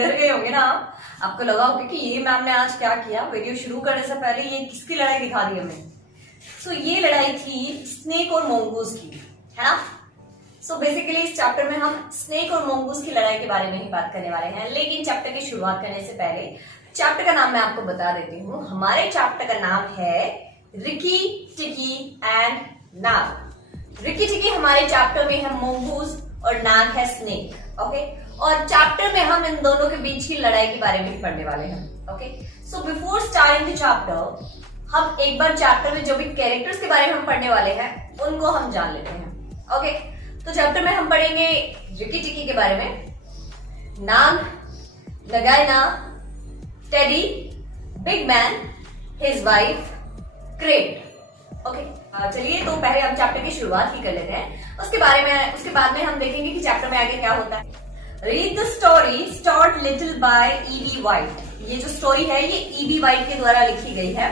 डर गए होंगे ना आपको लगा होगा कि ये मैम ने आज क्या किया। वीडियो शुरू करने से पहले ये किसकी लड़ाई दिखा दी हमें। सो ये लड़ाई थी स्नेक और मोंगूज की, है ना। सो बेसिकली इस चैप्टर में हम स्नेक और मोंगूज की लड़ाई के बारे में ही बात करने वाले हैं। लेकिन चैप्टर की शुरुआत करने से पहले चैप्टर का नाम मैं आपको बता देती हूँ। हमारे चैप्टर का नाम है रिकी टिकी एंड नाग। रिकी टिकी हमारे चैप्टर में है मोंगूज और नाग है स्नेक। ओके, और चैप्टर में हम इन दोनों के बीच की लड़ाई के बारे में पढ़ने वाले हैं। Okay, so before starting the chapter हम एक बार चैप्टर में जो भी कैरेक्टर्स के बारे में हम पढ़ने वाले हैं उनको हम जान लेते हैं। ओके, तो चैप्टर में हम पढ़ेंगे रिकी टिकी के बारे में, Nag, Nagaina, Teddy, big man, his wife, Karait. Okay, चलिए तो पहले हम चैप्टर की शुरुआत ही कर लेते हैं। उसके बाद में हम देखेंगे कि चैप्टर में आगे क्या होता है। Read the story start little bye E.B. White. ये जो स्टोरी है ये E.B. वाइट के द्वारा लिखी गई है।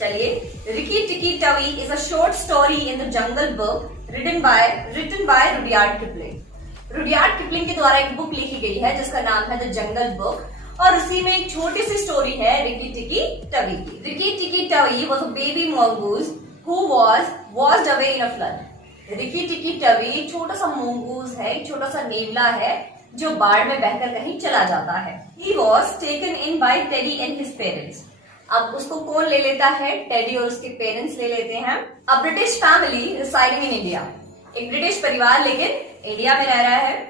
चलिए, Rikki Tikki Tavi is a short story in the Jungle Book written by Rudyard Kipling. Rudyard Kipling के द्वारा एक बुक लिखी गई है जिसका नाम है द जंगल बुक, और उसी में एक छोटी सी स्टोरी है रिकी टिकी टवी की। Rikki Tikki Tavi was a baby mongoose who was washed away in a flood। Rikki Tikki Tavi छोटा सा mongoose है, एक छोटा सा नेवला है जो बाढ़ में बहकर कहीं चला जाता है। He was taken in by Teddy and his parents। अब उसको कौन ले लेता है? टेडी और उसके पेरेंट्स ले लेते हैं। A British family residing in India. एक ब्रिटिश परिवार लेकिन इंडिया में रह रहा है।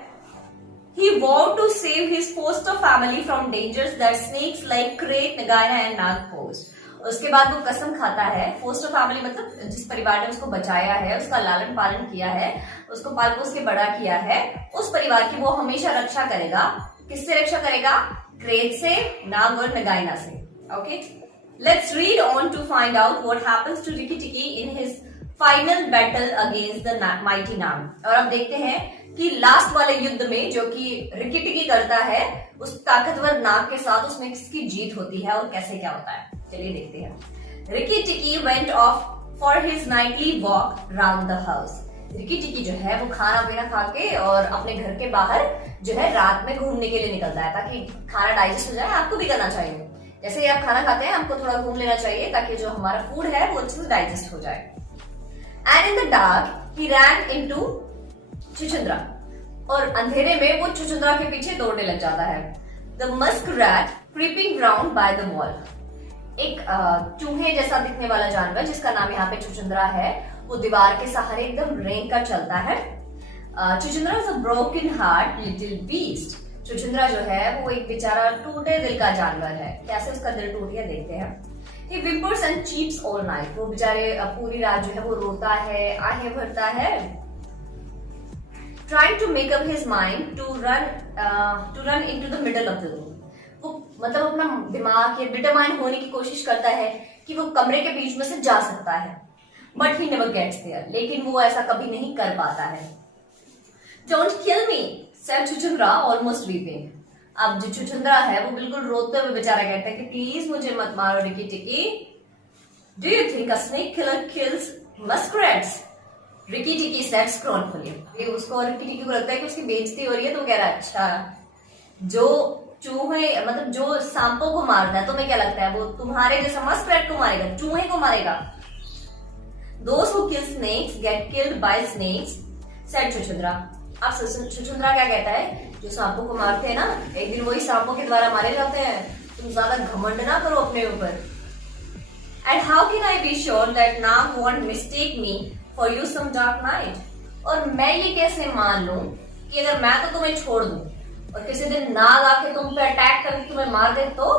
He vowed to save his foster family from dangers that snakes like Crate, Nagaina and Nag pose। उसके बाद वो कसम खाता है, फोस्टर फैमिली मतलब जिस परिवार ने उसको बचाया है, उसका लालन पालन किया है, उसको पाल पोस के बड़ा किया है, उस परिवार की वो हमेशा रक्षा करेगा। किससे रक्षा करेगा? क्रेट से, नाग और नगाइना से। Okay, let's read on to find out what happens to Rikki Tikki in his final battle against the mighty Nag. और अब देखते हैं कि लास्ट वाले युद्ध में जो कि रिकी टिकी करता है उस ताकतवर नाग के साथ, उसमें किसकी जीत होती है और कैसे क्या होता है। चलिए देखते हैं। रिकी टिकी went of for his Knightley walk round the house. Ricky टिकी जो है वो खाना पीना खा के और अपने घर के बाहर जो है रात में घूमने के लिए निकलता है ताकि खाना डाइजेस्ट हो जाए। आपको भी करना चाहिए, जैसे ही आप खाना खाते हैं आपको थोड़ा घूम लेना चाहिए ताकि जो हमारा फूड है वो अच्छे से डाइजेस्ट हो जाए। And in the dark he ran into Chuchundra. और अंधेरे में वो छुछुंदरा के पीछे दौड़ने लग जाता है। The Musk rat creeping ground by the wall. एक चूहे जैसा दिखने वाला जानवर जिसका नाम यहाँ पे छुछुंदरा है, वो दीवार के सहारे एकदम रेंग कर चलता है। Chuchundra is a broken heart little beast. Chuchundra जो है वो एक बेचारा टूटे दिल का जानवर है। कैसे उसका दिल टूट गया देखते हैं। He whimpers and cheeps all night। वो बेचारे पूरी रात जो है वो रोता है, आहें भरता है। Trying to make up his mind to run into the middle of the room। वो मतलब अपना दिमाग या डिटरमाइन होने की कोशिश करता है कि वो कमरे के बीच में से जा सकता है, but he never gets there. लेकिन वो ऐसा कभी नहीं कर पाता है। Don't kill me said छुछुंदरा almost weeping। अब जो छुछुंदरा है वो बिल्कुल रोते हुए बेचारा कहता है कि प्लीज मुझे मत मारो रिकी टिकी। Do you think a snake killer kills muskrats? Ricky टिकी said scornfully। उसको रिकी टिकी को लगता है कि उसकी बेइज्जती हो रही है, तो कह रहा है अच्छा, जो चूहे मतलब जो सांपों को मारता है तुम्हें क्या लगता है वो तुम्हारे जैसा मस्क्रैट को मारेगा, चूहे को मारेगा। Those who kill snakes get killed by snakes said छुछुंदरा। अब छुछुंदरा क्या कहता है, जो सांपों को मारते हैं ना एक दिन वही सांपों के द्वारा मारे जाते हैं, तुम ज्यादा घमंड ना करो अपने ऊपर। And how can I be sure that Nag won't mistake me for you some dark night? और मैं ये कैसे मान लूं कि अगर मैं तो तुम्हें छोड़ दूं और किसी दिन नाग आके तुम पे अटैक करके तुम्हें मार दे तो।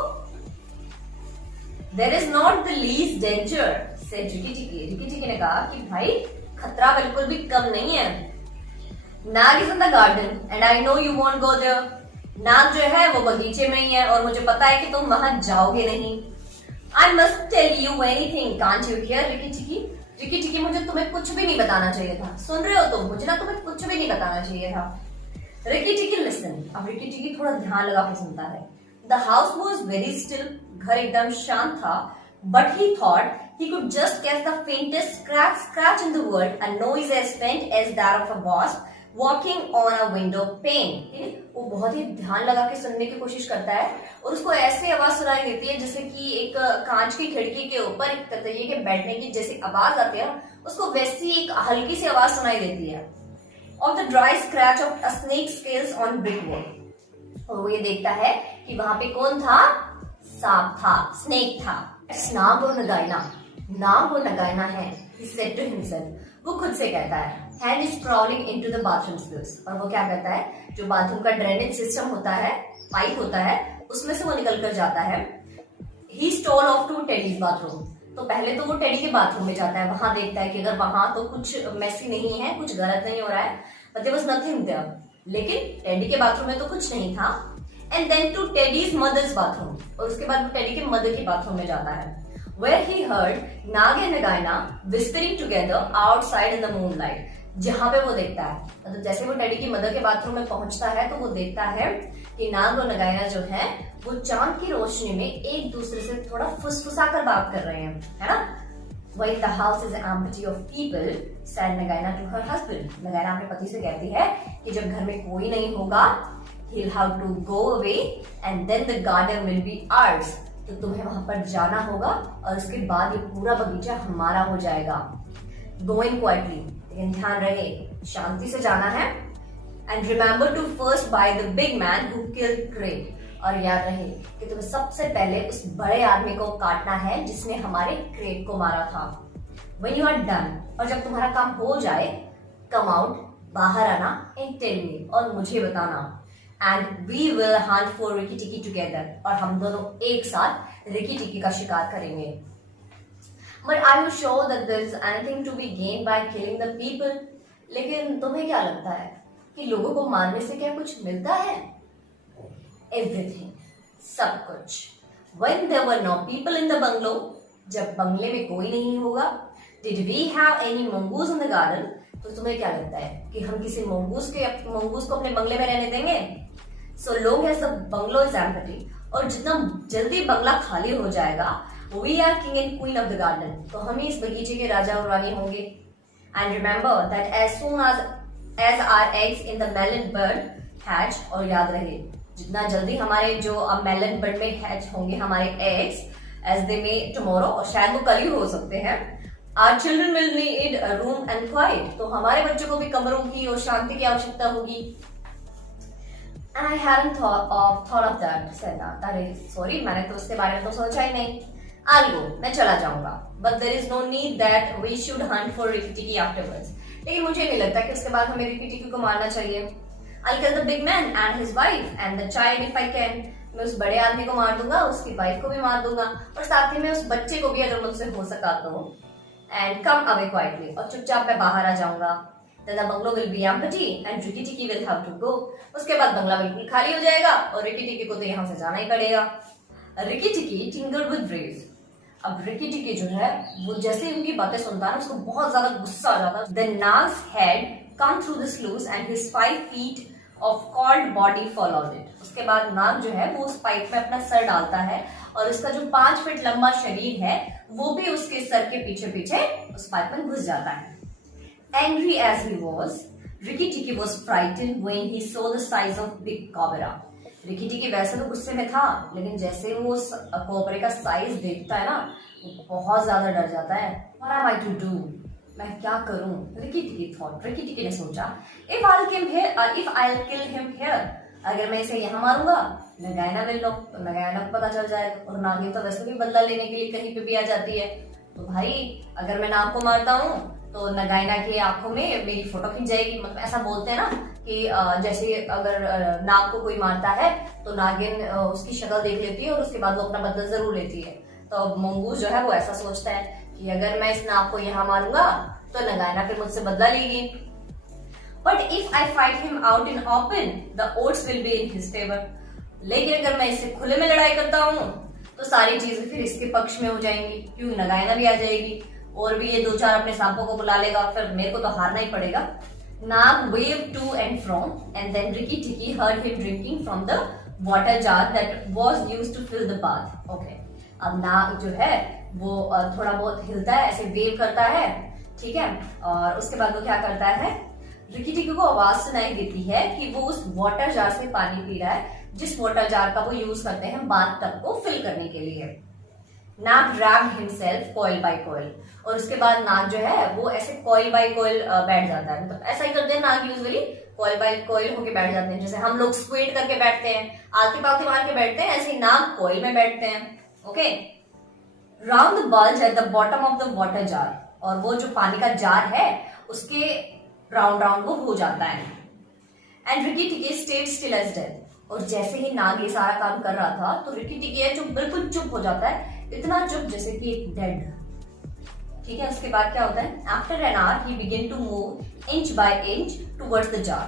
There is not the least danger said Ricky Tikki. Rikki टिकी ने कहा कि भाई खतरा बिल्कुल भी कम नहीं है। Nag is in the garden and I know you won't go there. Nag जो है वो बगीचे में ही है और मुझे पता है कि तुम वहां जाओगे नहीं। I must tell you anything can't you hear Rikki Tikki. Rikki Tikki मुझे तुम्हें कुछ भी नहीं बताना चाहिए था, सुन रहे हो तुम, मुझे ना तुम्हें कुछ भी नहीं बताना चाहिए था। रिकी टिकी लिसन। अब रिकी टिकी थोड़ा ध्यान लगा के सुनता है। The house was very still. घर एकदम शांत था, but he thought he could just catch the faintest scratch in the world, a noise as faint as that of a wasp walking on a window pane. वो बहुत ही ध्यान लगा के सुनने की कोशिश करता है और उसको ऐसी आवाज सुनाई देती है जैसे कि एक कांच की खिड़की के ऊपर एक ततैये के बैठने की जैसी आवाज आती है, उसको वैसी एक हल्की सी आवाज सुनाई देती है। Of the dry scratch of a snake scales on brick wall. और वो ये देखता है कि वहां पे कौन था, सांप था, स्नेक था। नाग और नगाइना, नाग और नगाइना है। He said to himself, वो खुद से कहता है, hand is crawling into the bathroom skills। और वो क्या करता है, जो बाथरूम का ड्रेनेज सिस्टम होता है, पाइप होता है, उसमें से वो निकल कर जाता है। He stole off to Teddy's bathroom। तो पहले तो वो टेडी के बाथरूम में जाता है, वहां देखता है कि अगर वहां तो कुछ मैसी नहीं है, कुछ गलत नहीं हो रहा है, but there was nothing there। लेकिन टेडी के बाथरूम में तो कुछ नहीं था। And then to Teddy's mother's bathroom. और उसके बाद वो टेडी के मदर के बाथरूम में जाता है। Where he heard Nag and Nagaina whispering together outside in the moonlight। जहां पे वो देखता है, मतलब जैसे वो टेडी की मदर के बाथरूम में पहुंचता है तो वो देखता है कि नाग और नगाइना जो है वो चांद की रोशनी में एक दूसरे से थोड़ा फुसफुसा कर बात कर रहे हैं, है ना। When the house is empty of people, said Nagaina to her husband। नगाइना अपने पति से कहती है कि जब घर में कोई नहीं होगा, he'll have to go away and then the garden will be ours। तो तुम्हें वहां पर जाना होगा और उसके बाद ये पूरा बगीचा हमारा हो जाएगा। Go in quietly, लेकिन ध्यान रहे शांति से जाना है। And remember to first buy the big man who killed Crate। और याद रहे कि तुम्हें सबसे पहले उस बड़े आदमी को काटना है जिसने हमारे क्रेट को मारा था। When you are done, और जब तुम्हारा काम हो जाए, come out, बाहर आना, and tell me, और मुझे बताना। And we will hunt for Rikki Tikki together। और हम दोनों एक साथ रिकी टिकी का शिकार करेंगे। But are you sure that there is anything to be gained by killing the people? लेकिन तुम्हें क्या लगता है कि लोगों को मारने से क्या कुछ मिलता है? Everything, सब कुछ। When there were no people in the bungalow, जब बंगले में कोई नहीं होगा, did we have any mongoose in the garden? तो तुम्हें क्या लगता है कि हम किसी मंगूस को अपने बंगले में रहने देंगे? So long as the bungalow is empty, और जितना जल्दी बंगला खाली हो जाएगा, we are king and queen of the garden। तो हम ही इस बगीचे के राजा और रानी होंगे। And remember that as soon as our eggs in the melon bud hatch, और याद रहे जितना जल्दी हमारे जो मेलन बर्ड में हैच होंगे हमारे eggs, as they may tomorrow, और शायद वो कल ही हो सकते हैं, our children will need a room and quiet। तो हमारे बच्चों को भी कमरों की और शांति की आवश्यकता होगी। And I hadn't thought of that, said Nag। अरे सॉरी, मैंने तो उसके बारे में तो सोचा ही नहीं। I'll go, मैं चला जाऊंगा। But there is no need that we should hunt for Rikki Tikki afterwards। लेकिन मुझे नहीं लगता कि उसके बाद हमें रिकी टिकी को मारना चाहिए। I'll kill the big man and his wife and the child if I can। मैं उस बड़े आदमी को मार दूंगा, उसकी वाइफ को भी मार दूंगा, और साथ ही में उस बच्चे को भी अगर मुझसे हो सका तो। And come away quietly, और चुपचाप मैं बाहर आ जाऊंगा। Then the bungalow will be empty and Rikki Tikki will have to go। उसके बाद बंगला बिल्कुल खाली हो जाएगा और रिकी टिकी को तो यहाँ से जाना ही पड़ेगा। रिकी टिकी tingled with rage। अब रिकी टिकी जो है वो जैसे ही उनकी बातें सुनता है उसको बहुत ज्यादा गुस्सा आ जाता है। Then Nag's head come through the sluice and his 5 feet of coiled body followed it। उसके बाद नाग जो है वो उस पाइप में अपना सर डालता है और उसका जो 5 फीट लंबा शरीर है वो भी उसके सर के पीछे पीछे उस पाइप में घुस जाता है। Angry as he was, Rikki Tikki was frightened when he saw the size of big cobra। Ricky टिकी वैसे तो गुस्से में था, लेकिन जैसे वो कोबरे का साइज देखता है ना, वो बहुत ज्यादा डर जाता है। What am I to do? मैं क्या करूं? रिकी टिकी thought। रिकी टिकी ने सोचा, if I'll kill him here, अगर मैं इसे यहाँ मारूंगा, नगाइना will know, तो नगाइना को पता चल जाएगा, और नागिन तो वैसे भी बदला लेने के लिए कहीं पे भी आ जाती है। तो भाई अगर मैं नाग को मारता हूँ तो नगाइना की आंखों में मेरी फोटो खिंच जाएगी। मतलब ऐसा बोलते हैं ना कि जैसे अगर नाग को कोई मारता है तो नागिन उसकी शक्ल देख लेती है और उसके बाद वो अपना बदला जरूर लेती है। तो मंगूस जो है वो ऐसा सोचता है कि अगर मैं इस नाग को यहाँ मारूंगा तो नगाइना फिर मुझसे बदला लेगी। But if I fight him out in open the odds will be in his favour. लेकिन अगर मैं इससे खुले में लड़ाई करता हूँ तो सारी चीजें फिर इसके पक्ष में हो जाएंगी, क्योंकि नगाइना भी आ जाएगी और भी ये 2-4 अपने सांपों को बुला लेगा, फिर मेरे को तो हारना ही पड़ेगा। Nag waved to and from, and then Rikki Tikki heard him drinking from the water jar that was used to fill the bath। Okay, अब नाग जो है वो थोड़ा बहुत हिलता है, ऐसे वेव करता है, ठीक है, और उसके बाद वो क्या करता है, रिकी टिकी को आवाज सुनाई देती है कि वो उस वाटर जार से पानी पी रहा है, जिस वाटर जार का वो यूज करते हैं बाथ टब को फिल करने के लिए। Nag dragged himself coil by coil, और उसके बाद नाग जो है वो ऐसे कॉइल बाय कॉइल बैठ जाता है। मतलब ऐसा ही करते हैं नाग यूजुअली, कॉइल बाय कॉइल होके बैठ जाते हैं। जैसे हम लोग स्क्वेट करके बैठते हैं, आलती पालती मार के बैठते हैं, ऐसे ही नाग कॉइल में बैठते हैं। Okay, round the bulge at the bottom of the water jar, और वो जो पानी का जार है उसके राउंड राउंड वो हो जाता है। एंड रिकी टिकी स्टेड स्टिल एज डेथ, और जैसे ही नाग ये सारा काम कर रहा था तो रिकी टिकी है जो बिल्कुल चुप हो जाता है, इतना चुप जैसे कि एक डेड। ठीक है, उसके बाद क्या होता है, after an hour he begin to move inch by inch towards the jar.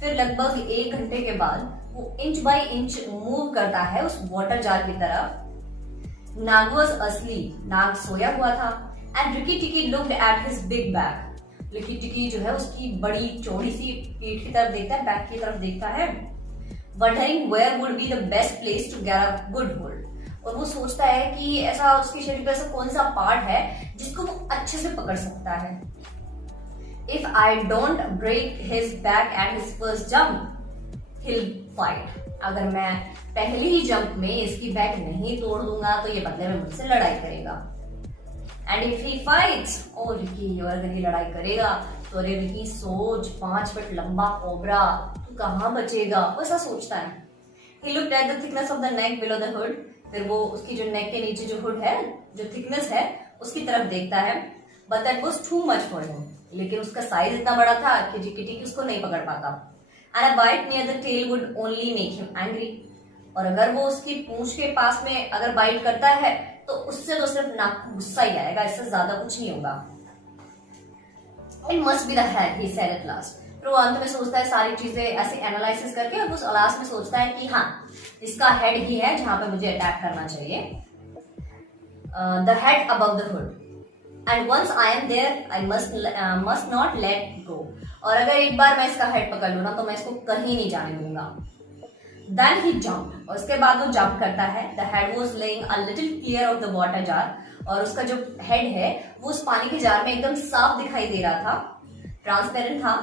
फिर लगभग 1 घंटे के बाद वो इंच बाय इंच मूव करता है उस वाटर जार की तरफ। नाग वाज असलीप, नाग सोया हुआ था। एंड रिकी टिकी looked at his big back, Ricky टिकी जो है उसकी बड़ी चौड़ी सी पीठ की तरफ देखता है, बैक की तरफ देखता है। Wondering where would be the best place to get a good hold, और वो सोचता है कि ऐसा उसके शरीर का ऐसा कौन सा पार्ट है जिसको वो अच्छे से पकड़ सकता है। If I don't break his back and his first jump he'll fight, अगर मैं पहले ही जंप में इसकी बैक नहीं तोड़ दूंगा तो ये बदले में मुझसे लड़ाई करेगा। And if he fights, oh Rikki, और अगर ये लड़ाई करेगा तो अरे रिकी सोच, 5 फीट लंबा कोबरा, तू कहां बचेगा, वो ऐसा सोचता है। He looked at the thickness of the neck below the hood, फिर वो उसकी जो नेक के नीचे जो हुड है, जो थिकनेस है, उसकी तरफ देखता है। But that was too much for him, लेकिन उसका साइज इतना बड़ा था कि रिकी टिकी उसको नहीं पकड़ पाता। And a bite near the tail would only make him angry, और अगर वो उसकी पूंछ के पास में अगर बाइट करता है तो उससे तो सिर्फ नाक को गुस्सा ही आएगा, इससे ज्यादा कुछ नहीं होगा। It must be the head, he said at last. फिर वो अंत में सोचता है सारी चीजें ऐसे एनालिसिस करके, और वो लास्ट में सोचता है कि हाँ, इसका हेड ही है जहां पे मुझे अटैक करना चाहिए। The head above the hood, and once I am there I must not let go, और अगर एक बार मैं इसका हेड पकड़ लूं ना तो मैं इसको कहीं नहीं जाने दूंगा। देन ही जंप, और उसके बाद वो जंप करता है। The head was laying a little clear of the water jar, और उसका जो हेड है वो उस पानी के जार में एकदम साफ दिखाई दे रहा था, ट्रांसपेरेंट था।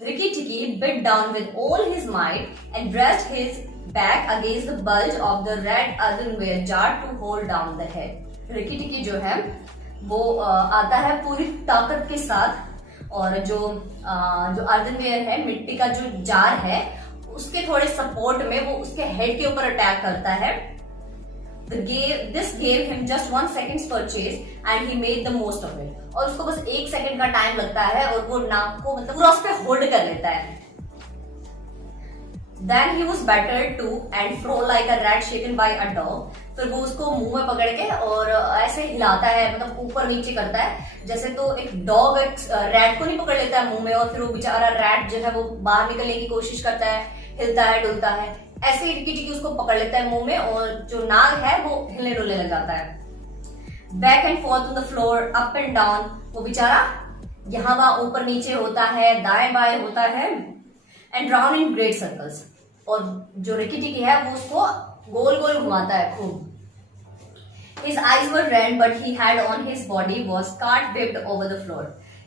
Ricky Tikki bit down with all his might and pressed his back against the bulge of the red earthenware jar to hold down the head. Ricky Tikki जो है वो आता है पूरी ताकत के साथ, और जो earthenware है, मिट्टी का जो जार है, उसके थोड़े सपोर्ट में वो उसके हेड के ऊपर अटैक करता है। This gave him just 1 second's purchase and he made the most of it. और उसको बस 1 सेकंड का टाइम लगता है और वो नाक को मतलब पूरा उस पे होल्ड कर लेता है। Then he was battered to and fro like a rat shaken by a dog. फिर वो उसको मुंह में पकड़ के और ऐसे हिलाता है, मतलब ऊपर नीचे करता है, जैसे तो एक डॉग एक रैट को नहीं पकड़ लेता है मुंह में और फिर वो बेचारा रैट जो है वो बाहर निकलने की कोशिश करता है, हिलता है डुलता है, ऐसे ही रिकी टिकी उसको पकड़ लेता है मुंह में और जो नाग है वो हिलने डुलने लग जाता है। Back and fourth on the floor, up and down, वो बेचारा यहाँ वहां ऊपर नीचे होता है, दाएं बाएं होता है, and round in great circles, और जो रिकी टिकी है वो उसको गोल गोल घुमाता है खूब। His eyes were red, but he had on his body was scarred whipped over the floor.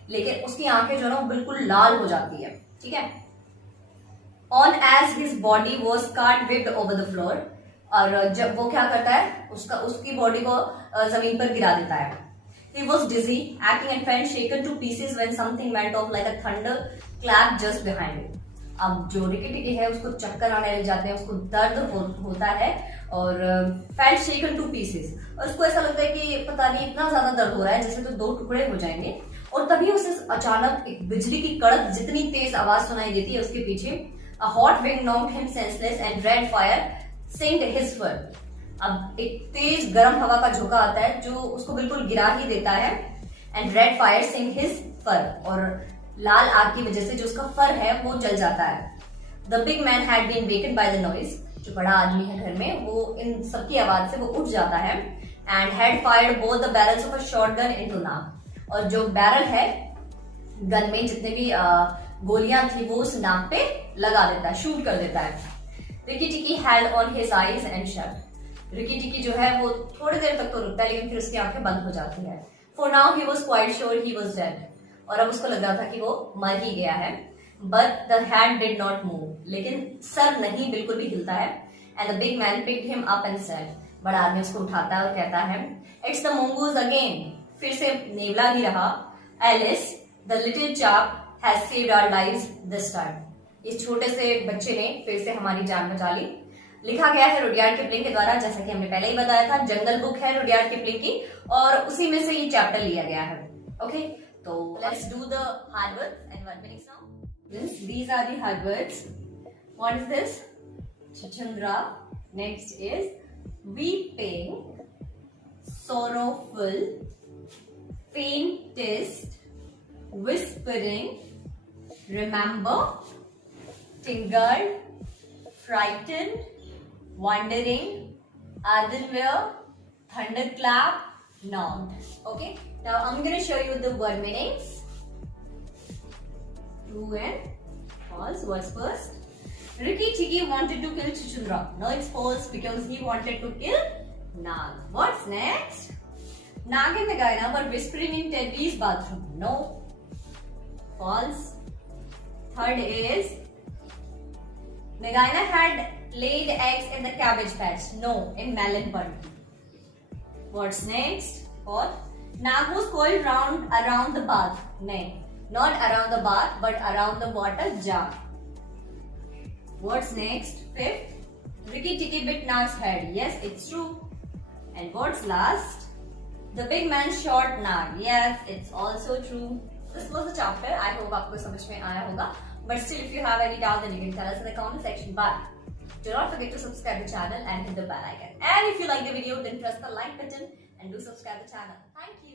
लेकिन उसकी आंखें जो ना वो बिल्कुल लाल हो जाती है, ठीक है। On as his body was scarred whipped over the floor, और जब वो क्या करता है उसकी बॉडी को जमीन पर गिरा देता है। He was dizzy, acting and felt shaken to pieces when something went off like a thunder clap just behind him. अब जो रिकी टिकी है उसको चक्कर आने लग जाते हैं, उसको दर्द होता है और फेल्ट शेकन टू पीसेस, और उसको ऐसा लगता है कि पता नहीं इतना ज्यादा दर्द हो रहा है जैसे तो 2 टुकड़े हो जाएंगे। और तभी उसे अचानक एक बिजली की कड़क जितनी तेज आवाज सुनाई देती है उसके पीछे। A hot wind knocked him senseless and red fire singed his fur. अब एक तेज गर्म हवा का झोंका आता है जो उसको बिल्कुल गिरा ही देता है, and red fire sing his fur, और लाल आग की वजह से जो उसका फर है वो जल जाता है। The big man had been waken by the noise, जो बड़ा आदमी है घर में वो इन सबकी आवाज से वो उठ जाता है, and had fired both the barrels of a shotgun into Nag, और जो बैरल है गन में जितने भी गोलियां थी वो उस नाग पे लगा देता है, शूट कर देता है। रिकी टिकी had on his eyes and shut, Ricky टिकी जो है वो थोड़ी देर तक तो रुकता है लेकिन फिर उसकी आंखें बंद हो जाती है। For now he was quite sure he was dead, और अब उसको लग रहा था कि वो मर ही गया है। but the head did not move. लेकिन सर नहीं बिल्कुल भी हिलता है. And the big man picked him up and said, बड़ा आदमी उसको उठाता है और कहता है, It's the mongoose again. फिर से नेवला ही रहा. Alice, the little chap, has saved our lives this time. इस छोटे से बच्चे ने फिर से हमारी जान बचा ली. लिखा गया है रुडयार्ड किपलिंग के द्वारा, जैसा कि हमने पहले ही बताया था. जंगल बुक है रुडयार्ड किपलिंग की और उसी में से ये चैप्टर लिया गया है. ओके, तो let's do the hard words and word meanings now. These are the hard words. What is this? Chuchundra. Next is weeping, sorrowful, faintest, whispering, remember, tingered, frightened, wondering, earthenware, thunderclap, nod. Okay, now I'm going to show you the word meanings. True and false. What's first? Rikki Tikki wanted to kill Chuchundra. No, it's false because he wanted to kill Nag. What's next? Nag and Nagaina were whispering in Teddy's bathroom. No. False. Third is Nagaina had laid eggs in the cabbage patch. No, in melon bun. What's next? Fourth. Nag was coiled around the bath. No, not around the bath, but around the water jar. What's next? Fifth. Rikki Tikki bit Nag's head. Yes, it's true. And what's last? The big man shot Nag. Yes, it's also true. This was the chapter. I hope आपको समझ में आया होगा. But still, if you have any doubt, then you can tell us in the comment section. But do not forget to subscribe the channel and hit the bell icon. And if you like the video, then press the like button and do subscribe the channel. Thank you.